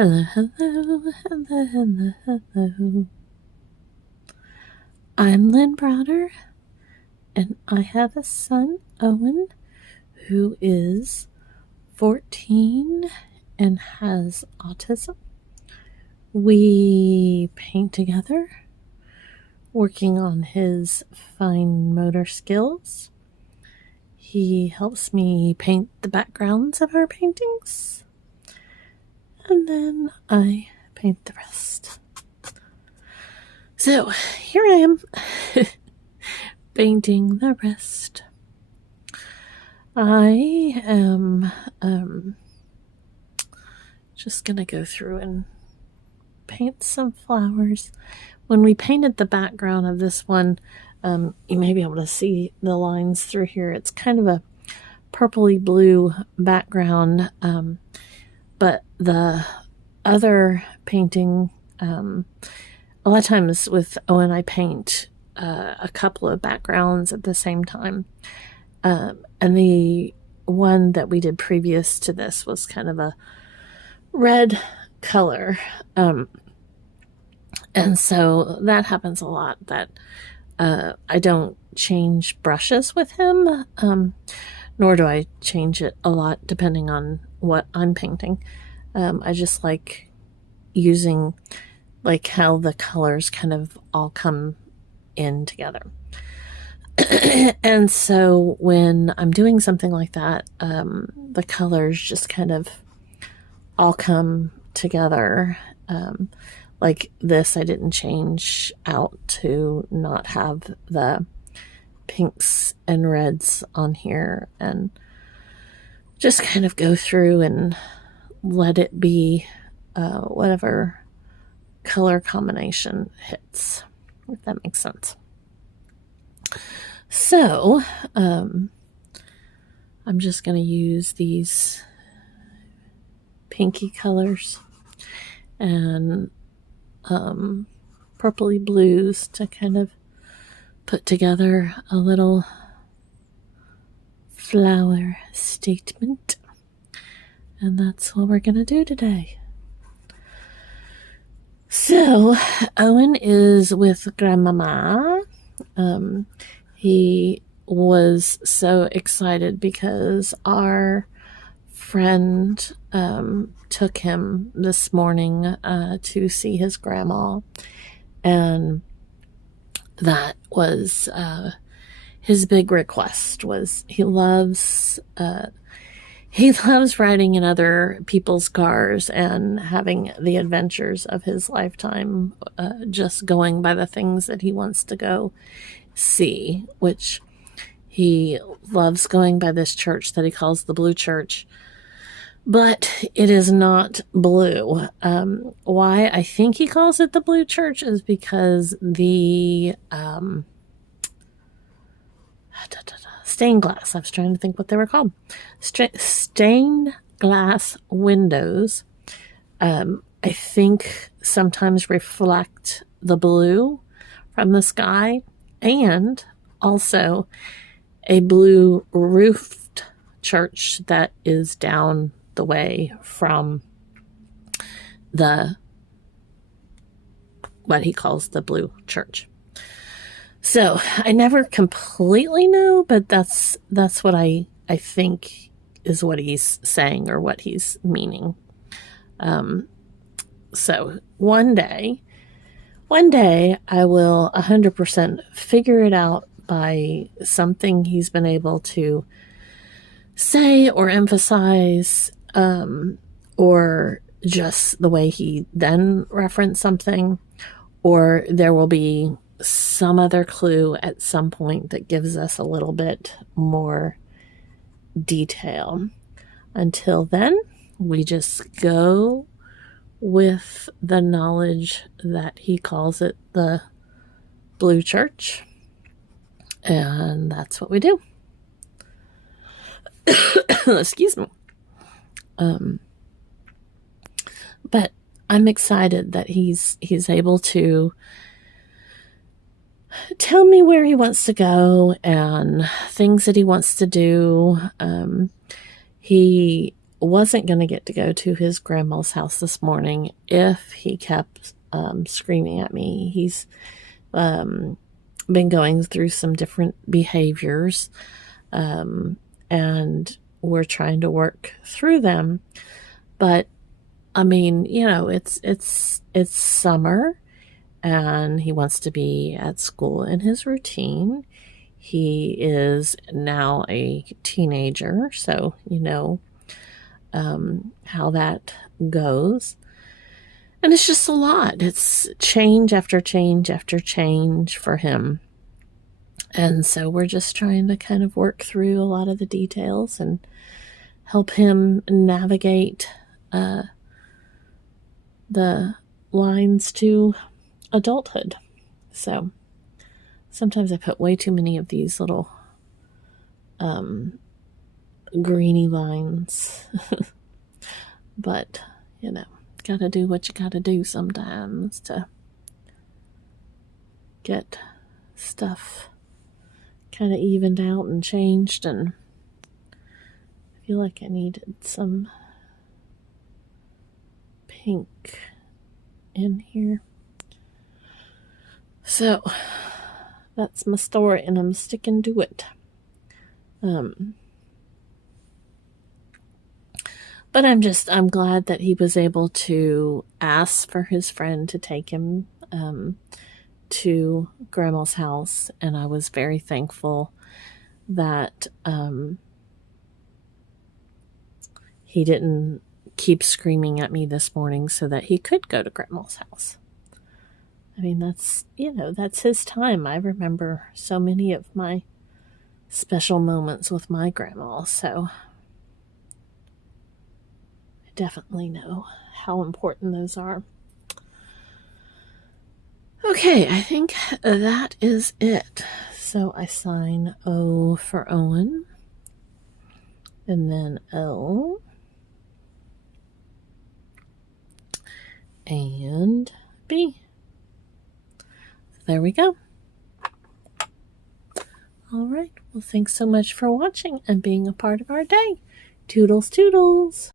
Hello, hello, hello, hello, hello. I'm Lynn Browder, and I have a son, Owen, who is 14 and has autism. We paint together, working on his fine motor skills. He helps me paint the backgrounds of our paintings, and then I paint the rest. So here I am, painting the rest. I am just gonna go through and paint some flowers. When we painted the background of this one, you may be able to see the lines through here. It's kind of a purpley blue background, but the other painting, a lot of times with Owen, I paint a couple of backgrounds at the same time. And the one that we did previous to this was kind of a red color. And so that happens a lot, that I don't change brushes with him, nor do I change it a lot depending on what I'm painting. I just like using like how the colors kind of all come in together. And so when I'm doing something like that, the colors just kind of all come together. Like this, I didn't change out to not have the pinks and reds on here, and just kind of go through and let it be whatever color combination hits, if that makes sense. So I'm just going to use these pinky colors and purpley blues to kind of put together a little flower statement. And that's what we're going to do today. So Owen is with Grandmama. He was so excited because our friend took him this morning to see his grandma, and that was his big request. Was he loves riding in other people's cars and having the adventures of his lifetime, just going by the things that he wants to go see, which he loves going by this church that he calls the Blue Church. But it is not blue. Why I think he calls it the Blue Church is because the stained glass, I was trying to think what they were called. Stained glass windows, I think sometimes reflect the blue from the sky, and also a blue roofed church that is down the way from what he calls the Blue Church. So I never completely know, but that's what I think is what he's saying or what he's meaning. So one day I will 100% figure it out by something he's been able to say or emphasize, or just the way he then referenced something, or there will be some other clue at some point that gives us a little bit more detail. Until then, we just go with the knowledge that he calls it the Blue Church, and that's what we do. Excuse me. But I'm excited that he's able to tell me where he wants to go and things that he wants to do. He wasn't going to get to go to his grandma's house this morning if he kept screaming at me. He's been going through some different behaviors, and we're trying to work through them. But I mean, it's summer, and he wants to be at school in his routine. He is now a teenager, so how that goes. And it's just a lot. It's change after change after change for him. And so we're just trying to kind of work through a lot of the details and help him navigate the lines to adulthood. So sometimes I put way too many of these little greeny lines. But, gotta do what you gotta do sometimes to get stuff kind of evened out and changed. And I feel like I needed some pink in here. So that's my story, and I'm sticking to it. But I'm glad that he was able to ask for his friend to take him to Grandma's house, and I was very thankful that he didn't keep screaming at me this morning, so that he could go to Grandma's house. I mean, that's his time. I remember so many of my special moments with my grandma, so I definitely know how important those are. Okay, I think that is it. So I sign O for Owen, and then L, and B. There we go. All right. Well, thanks so much for watching and being a part of our day. Toodles, toodles.